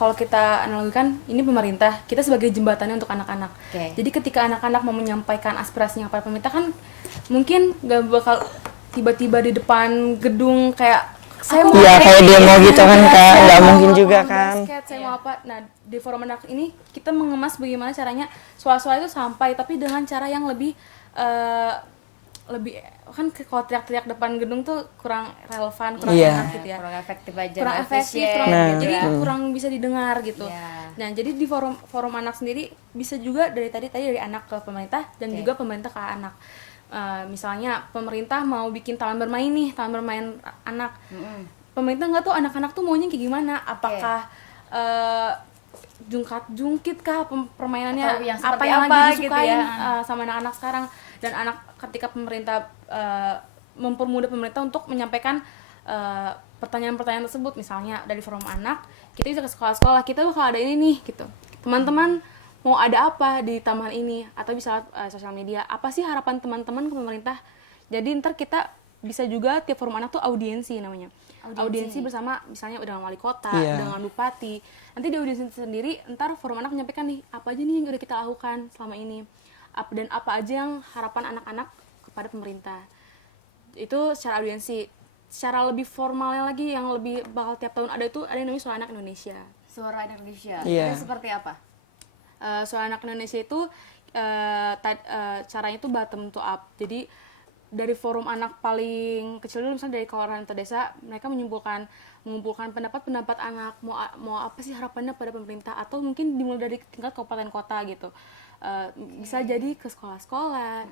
kalau kita analogikan, ini pemerintah, kita sebagai jembatannya untuk anak-anak. Jadi ketika anak-anak mau menyampaikan aspirasinya kepada pemerintah kan mungkin gak bakal tiba-tiba di depan gedung kayak saya mau kayak demo gitu kan Kak, nggak mungkin juga kan. Saya mau apa? Nah, di forum anak ini kita mengemas bagaimana caranya suara-suara itu sampai, tapi dengan cara yang lebih kan kalau teriak-teriak depan gedung tuh kurang relevan, kurang enak gitu ya. Kurang efektif aja. Kurang efektif, jadi kurang bisa didengar gitu. Nah, jadi di forum anak sendiri bisa juga dari dari anak ke pemerintah dan juga pemerintah ke anak. Misalnya pemerintah mau bikin taman bermain nih, taman bermain anak. Pemerintah nggak tahu anak-anak tuh maunya kayak gimana, apakah jungkit kah permainannya, yang apa yang lagi disukain gitu ya. sama anak-anak sekarang. Dan ketika pemerintah mempermudah pemerintah untuk menyampaikan pertanyaan-pertanyaan tersebut, misalnya dari forum anak kita bisa ke sekolah-sekolah, kita tuh kalau ada ini nih gitu, teman-teman mau ada apa di taman ini, atau bisa sosial media, apa sih harapan teman-teman ke pemerintah. Jadi ntar kita bisa juga tiap forum anak tuh audiensi namanya. Audiensi bersama misalnya dengan wali kota, dengan bupati. Nanti di audiensi sendiri ntar forum anak menyampaikan nih apa aja nih yang udah kita lakukan selama ini, dan apa aja yang harapan anak-anak kepada pemerintah. Itu secara audiensi. Secara lebih formalnya lagi yang lebih bakal tiap tahun ada itu ada yang namanya Suara Anak Indonesia. Suara Anak Indonesia. Iya. Itu seperti apa? Suara Anak Indonesia itu caranya itu bottom to up. Jadi dari forum anak paling kecil dulu, misalnya dari kelurahan atau desa, mereka mengumpulkan pendapat anak, mau apa sih harapannya pada pemerintah, atau mungkin dimulai dari tingkat kabupaten kota gitu. Bisa jadi ke sekolah-sekolah,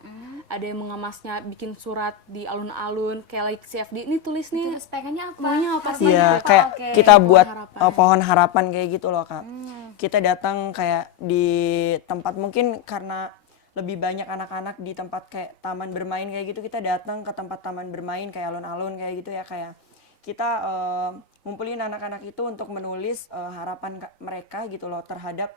ada yang mengemasnya bikin surat di alun-alun kayak like CFD, ini tulis nih pengennya apa, maunya apa sih. Iya, kayak kita buat pohon harapan kayak gitu loh Kak. Kita datang kayak di tempat, mungkin karena lebih banyak anak-anak di tempat kayak taman bermain kayak gitu, kita datang ke tempat taman bermain kayak alun-alun kayak gitu ya, kayak kita ngumpulin anak-anak itu untuk menulis harapan mereka gitu loh terhadap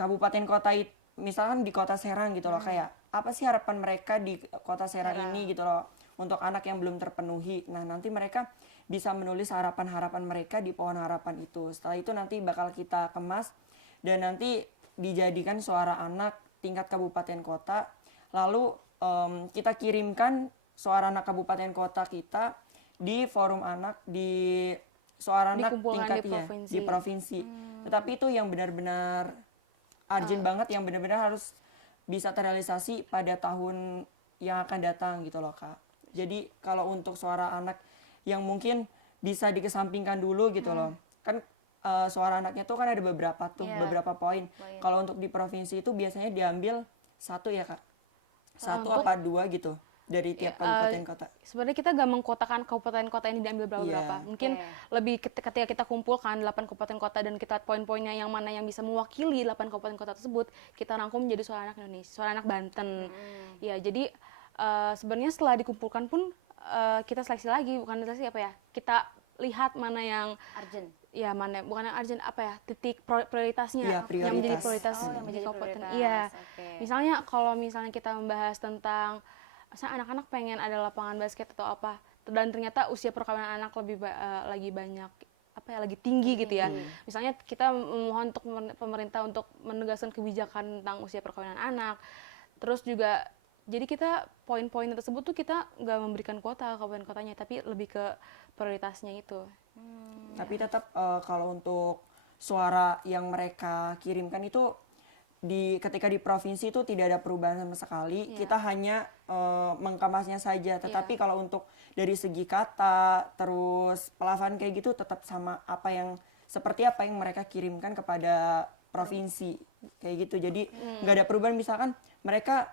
kabupaten kota itu, misalkan di kota Serang gitu loh, kayak apa sih harapan mereka di kota Serang ini gitu loh untuk anak yang belum terpenuhi. Nah nanti mereka bisa menulis harapan-harapan mereka di pohon harapan itu. Setelah itu nanti bakal kita kemas dan nanti dijadikan suara anak tingkat kabupaten kota, lalu kita kirimkan suara anak kabupaten kota kita di forum anak, di suara anak tingkatnya di provinsi. Tetapi itu yang benar-benar urgent banget, yang benar-benar harus bisa terrealisasi pada tahun yang akan datang gitu loh Kak. Jadi kalau untuk suara anak yang mungkin bisa dikesampingkan dulu gitu loh, kan suara anaknya tuh kan ada beberapa poin. Kalau untuk di provinsi itu biasanya diambil satu ya Kak, satu apa dua gitu dari tiap kabupaten kota. Sebenarnya kita gak mengkotakan kabupaten kota ini diambil berapa. Mungkin lebih ketika kita kumpulkan 8 kabupaten kota dan kita poin-poinnya yang mana yang bisa mewakili 8 kabupaten kota tersebut, kita rangkum menjadi Suara Anak Indonesia, Suara Anak Banten. Ya, jadi sebenarnya setelah dikumpulkan pun kita seleksi lagi, bukan seleksi apa ya? Kita lihat mana yang urgent. Ya, mana bukan yang urgent, apa ya? Titik prioritasnya yang menjadi prioritas di kabupaten. Iya. Misalnya kalau misalnya kita membahas tentang misalnya anak-anak pengen ada lapangan basket atau apa, dan ternyata usia perkawinan anak lagi banyak, apa ya, lagi tinggi gitu ya. Misalnya kita memohon untuk pemerintah untuk menegaskan kebijakan tentang usia perkawinan anak. Terus juga jadi kita poin-poin tersebut tuh kita nggak memberikan kuota kabupaten kotanya, tapi lebih ke prioritasnya itu. Tapi tetap kalau untuk suara yang mereka kirimkan itu ketika di provinsi itu tidak ada perubahan sama sekali. Kita hanya mengemasnya saja. Tetapi kalau untuk dari segi kata terus pelafalan kayak gitu tetap sama seperti apa yang mereka kirimkan kepada provinsi kayak gitu. Jadi nggak ada perubahan. Misalkan mereka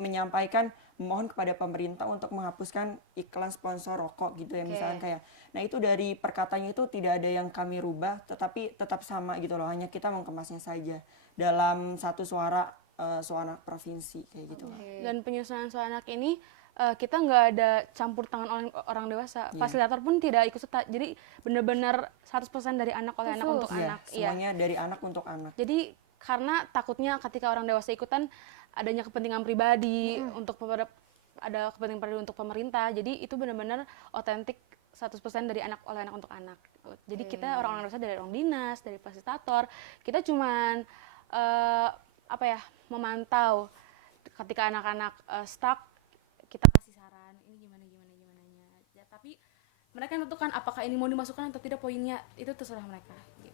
menyampaikan memohon kepada pemerintah untuk menghapuskan iklan sponsor rokok gitu ya, misalkan kayak. Nah itu dari perkataannya itu tidak ada yang kami rubah, tetapi tetap sama gitu loh, hanya kita mengemasnya saja dalam satu suara anak provinsi kayak gitu. Dan penyusunan suara anak ini kita nggak ada campur tangan orang dewasa, fasilitator pun tidak ikut serta, jadi benar-benar 100% dari anak oleh anak untuk anak. Semuanya dari anak untuk anak. Jadi karena takutnya ketika orang dewasa ikutan adanya kepentingan pribadi ada kepentingan pribadi untuk pemerintah, jadi itu benar-benar otentik 100% dari anak oleh anak untuk anak. Jadi kita orang-orang dewasa dari orang dinas, dari fasilitator, kita cuman memantau ketika anak-anak stuck, kita kasih saran ini gimana. Ya, tapi mereka menentukan apakah ini mau dimasukkan atau tidak poinnya, itu terserah mereka gitu.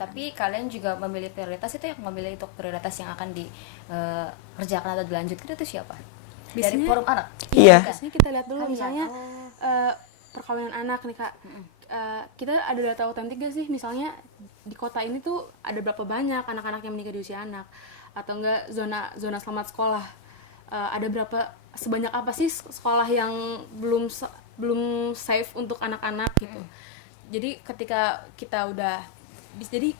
Tapi kalian juga memilih prioritas, itu yang memilih untuk prioritas yang akan dikerjakan atau dilanjutkan itu siapa? Dari forum anak? Iya. Biasanya kita lihat dulu misalnya perkawinan anak nih Kak. Kita ada data otentik gak sih? Misalnya di kota ini tuh ada berapa banyak anak-anak yang menikah di usia anak, atau enggak zona selamat sekolah. Ada sebanyak apa sih sekolah yang belum safe untuk anak-anak gitu. Jadi ketika kita udah jadi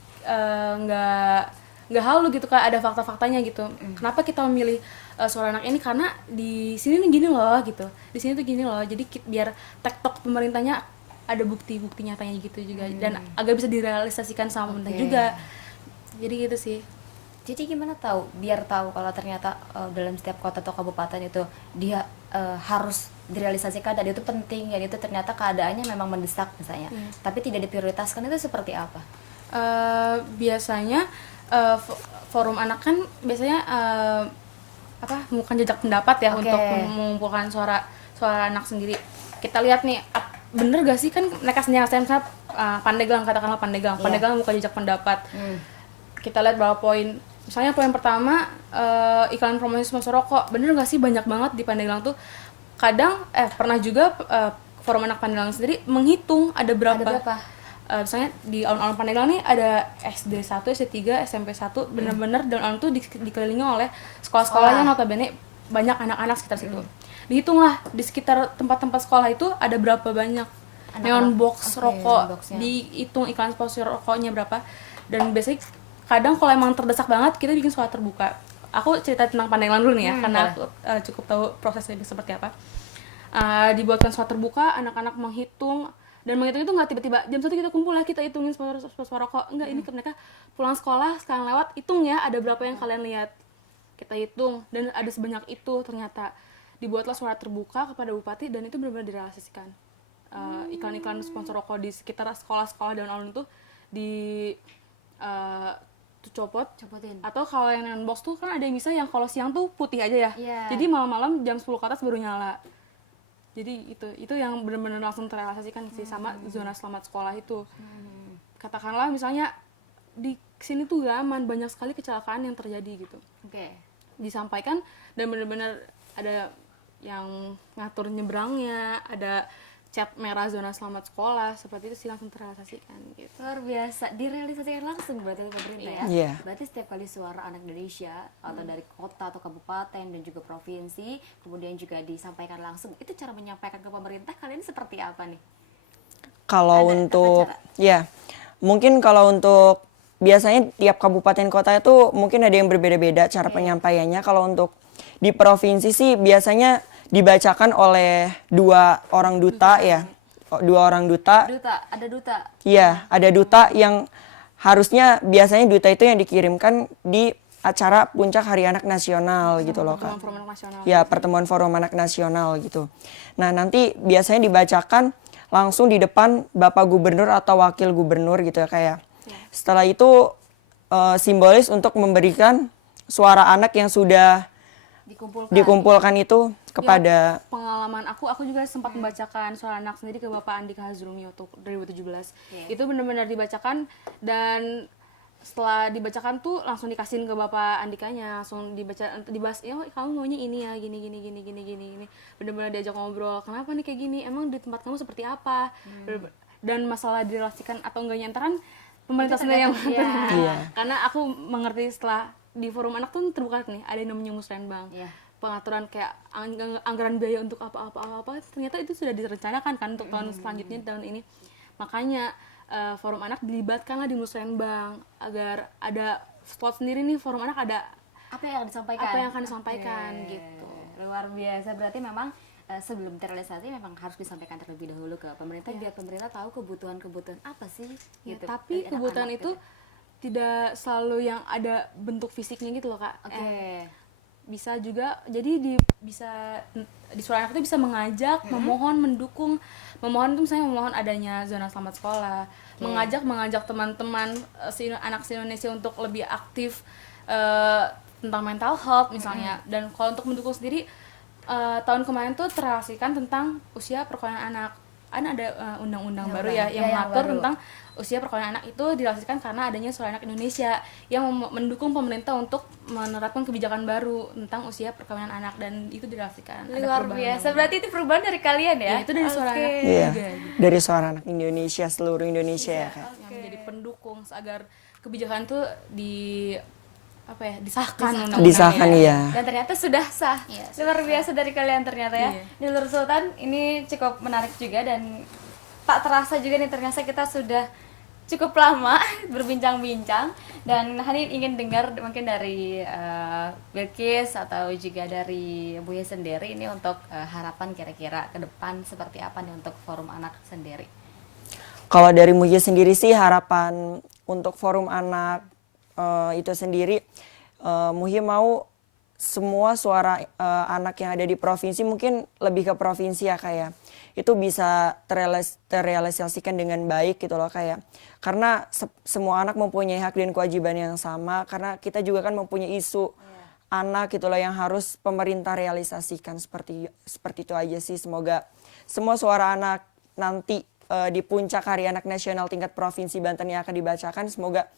nggak halu gitu Kak, ada fakta-faktanya gitu. Kenapa kita memilih suara anak ini? Karena di sini nih gini loh gitu, di sini tuh gini loh. Jadi biar tektok pemerintahnya ada bukti-bukti nyatanya gitu juga, dan agak bisa direalisasikan sama pemerintah juga. Jadi gitu sih. Jadi gimana biar tahu kalau ternyata dalam setiap kota atau kabupaten itu dia harus direalisasikan dan itu penting, dan itu ternyata keadaannya memang mendesak misalnya, tapi tidak diprioritaskan, itu seperti apa? Biasanya forum anak kan biasanya mengumpulkan jejak pendapat ya, untuk mengumpulkan suara anak sendiri. Kita lihat nih, bener gak sih, kan mereka sendiri misalnya Pandeglang, katakanlah Pandeglang membuka jejak pendapat. Kita lihat berapa poin. Misalnya poin pertama, iklan promosi sponsor rokok. Bener gak sih banyak banget di Pandeglang tuh. Kadang pernah juga forum anak Pandeglang sendiri menghitung ada berapa. Misalnya di alun-alun Pandeglang nih ada SD 1, SD 3, SMP 1, bener-bener dan alun tuh dikelilingi oleh sekolah-sekolah yang notabene banyak anak-anak sekitar situ. Dihitunglah di sekitar tempat-tempat sekolah itu ada berapa banyak neon box rokok, dihitung iklan sponsor rokoknya berapa. Dan biasanya kadang kalau emang terdesak banget, kita bikin sekolah terbuka. Aku cerita tentang Pandeglang dulu nih ya, karena aku cukup tahu prosesnya seperti apa. Dibuatkan sekolah terbuka, anak-anak menghitung, dan menghitung itu nggak tiba-tiba jam 1 kita kumpul lah, kita hitungin sponsor rokok. Enggak, ini mereka pulang sekolah, sekarang lewat, hitung ya, ada berapa yang kalian lihat. Kita hitung, dan ada sebanyak itu ternyata. Dibuatlah surat terbuka kepada bupati, dan itu benar-benar direalisasikan. Iklan-iklan sponsor rokok di sekitar sekolah-sekolah dan alun itu copotin. Atau kalau yang neon box tuh kan ada yang bisa yang kalau siang tuh putih aja ya. Jadi malam-malam jam 10 ke atas baru nyala. Jadi itu yang benar-benar langsung terrealisasikan sih, sama zona selamat sekolah itu. Katakanlah misalnya di sini tuh gak aman, banyak sekali kecelakaan yang terjadi gitu. Disampaikan, dan benar-benar ada yang ngatur nyebrangnya, ada cat merah zona selamat sekolah, seperti itu sih, langsung terrealisasikan gitu. Luar biasa, direalisasikan langsung berarti pemerintah ya. Berarti setiap kali suara anak Indonesia atau dari kota atau kabupaten dan juga provinsi kemudian juga disampaikan langsung, itu cara menyampaikan ke pemerintah kalian seperti apa nih? Kalau untuk mungkin kalau untuk biasanya tiap kabupaten kota itu mungkin ada yang berbeda-beda cara penyampaiannya. Kalau untuk di provinsi sih biasanya dibacakan oleh 2 orang duta ya. 2 orang duta. Ada duta. Iya, ada duta yang harusnya biasanya duta itu yang dikirimkan di acara puncak Hari Anak Nasional gitu loh, Kak. Ya, pertemuan Forum Anak Nasional gitu. Nah, nanti biasanya dibacakan langsung di depan Bapak Gubernur atau Wakil Gubernur gitu ya, kayak. Setelah itu simbolis untuk memberikan suara anak yang sudah dikumpulkan itu kepada pengalaman aku juga sempat membacakan suara anak sendiri ke Bapak Andika Hazrumi waktu 2017. Itu benar-benar dibacakan, dan setelah dibacakan tuh langsung dikasihin ke Bapak Andikanya, langsung dibahas, ya kamu maunya ini ya, gini. Benar-benar diajak ngobrol, kenapa nih kayak gini, emang di tempat kamu seperti apa, dan masalah direlasikan atau enggaknya antaran pemerintah sendiri yang karena aku mengerti setelah di forum anak tuh terbuka nih, ada yang namanya musrenbang, pengaturan kayak anggaran biaya untuk apa ternyata itu sudah direncanakan kan untuk tahun selanjutnya, tahun ini. Makanya forum anak dilibatkanlah di musrenbang agar ada slot sendiri nih, forum anak ada apa yang akan disampaikan gitu. Luar biasa, berarti memang sebelum terrealisasi memang harus disampaikan terlebih dahulu ke pemerintah biar pemerintah tahu kebutuhan apa sih gitu. Tapi kebutuhan itu tidak selalu yang ada bentuk fisiknya gitu loh, Kak. Bisa juga, jadi bisa di suara anak itu bisa mengajak, memohon, mendukung. Memohon itu misalnya memohon adanya zona selamat sekolah, mengajak teman-teman anak se-Indonesia untuk lebih aktif tentang mental health misalnya. Dan kalau untuk mendukung sendiri, tahun kemarin tuh terrealisasikan tentang usia perkawinan anak. Ada undang-undang baru ya yang mengatur tentang usia perkawinan anak, itu direalisasikan karena adanya Suara Anak Indonesia yang mendukung pemerintah untuk menerapkan kebijakan baru tentang usia perkawinan anak, dan itu direalisasikan. Luar biasa, berarti itu perubahan dari kalian ya? Itu dari Suara Anak juga. Dari Suara Anak Indonesia, seluruh Indonesia ya, Kak. Yang menjadi pendukung agar kebijakan itu disahkan ya. Dan ternyata sudah sah. Luar biasa dari kalian ternyata ya. Nur Sultan, ini cukup menarik juga, dan tak terasa juga nih ternyata kita sudah cukup lama berbincang-bincang, dan Hani ingin dengar mungkin dari Bilkis atau juga dari Buya sendiri ini untuk harapan kira-kira ke depan seperti apa nih untuk forum anak sendiri. Kalau dari Muji sendiri sih harapan untuk forum anak itu sendiri, Muji mau semua suara anak yang ada di provinsi, mungkin lebih ke provinsi ya kayak itu bisa terrealisasikan dengan baik gitu loh kayak, karena semua anak mempunyai hak dan kewajiban yang sama, karena kita juga kan mempunyai isu anak gitu loh yang harus pemerintah realisasikan, seperti itu aja sih. Semoga semua suara anak nanti di puncak Hari Anak Nasional tingkat Provinsi Banten yang akan dibacakan, semoga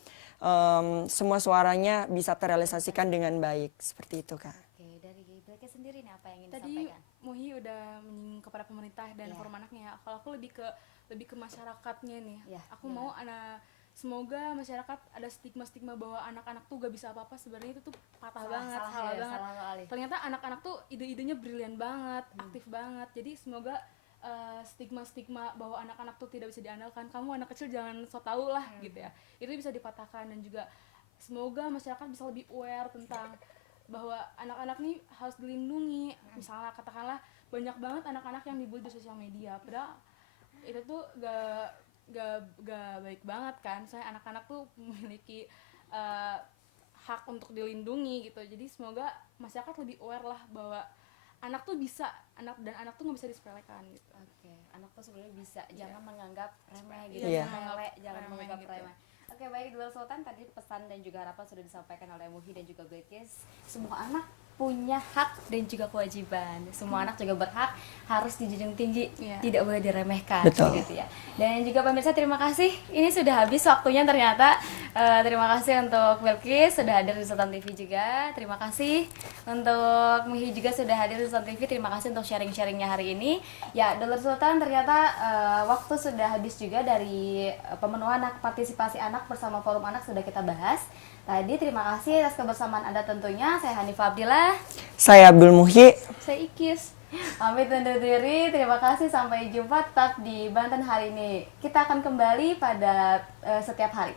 semua suaranya bisa terrealisasikan dengan baik, seperti itu Kak. Oke, dari Bilkis sendiri nih apa yang ingin Tadi disampaikan? Muhi udah menyinggung kepada pemerintah dan forum anaknya. Kalau aku lebih ke masyarakatnya nih. Aku mau semoga masyarakat ada stigma-stigma bahwa anak-anak tuh gak bisa apa-apa. Sebenarnya itu tuh salah banget. Ternyata anak-anak tuh ide-idenya brilian banget, aktif banget. Jadi semoga stigma-stigma bahwa anak-anak tuh tidak bisa diandalkan, kamu anak kecil jangan so tau lah gitu ya, itu bisa dipatahkan. Dan juga semoga masyarakat bisa lebih aware tentang bahwa anak-anak nih harus dilindungi. Misalnya katakanlah banyak banget anak-anak yang dibully di sosial media, padahal itu tuh gak baik banget kan. Saya anak-anak tuh memiliki hak untuk dilindungi gitu. Jadi semoga masyarakat lebih aware lah bahwa anak tuh bisa, anak tuh nggak bisa disepelekan gitu. Oke, anak tuh sebenarnya bisa, jangan menganggap remeh gitu, jangan menganggap gitu. remeh. Oke, baik Dulur Sultan, tadi pesan dan juga harapan sudah disampaikan oleh Muhi dan juga Bilkis. Semua anak punya hak dan juga kewajiban. Semua anak juga berhak harus dijunjung tinggi, tidak boleh diremehkan. Betul. Gitu ya. Dan juga pemirsa, terima kasih. Ini sudah habis waktunya ternyata. Terima kasih untuk Bilkis sudah hadir di Sultan TV juga. Terima kasih untuk Muhi juga sudah hadir di Sultan TV. Terima kasih untuk sharing-sharingnya hari ini. Ya, Dulur Sultan, ternyata waktu sudah habis juga dari pemenuhan hak partisipasi anak bersama Forum Anak sudah kita bahas. Tadi terima kasih atas kebersamaan Anda tentunya. Saya Hanifah Abdillah. Saya Abdul Muhyi. Saya Ikis. Pamit undur diri. Terima kasih. Sampai jumpa tetap di Banten hari ini. Kita akan kembali pada setiap hari.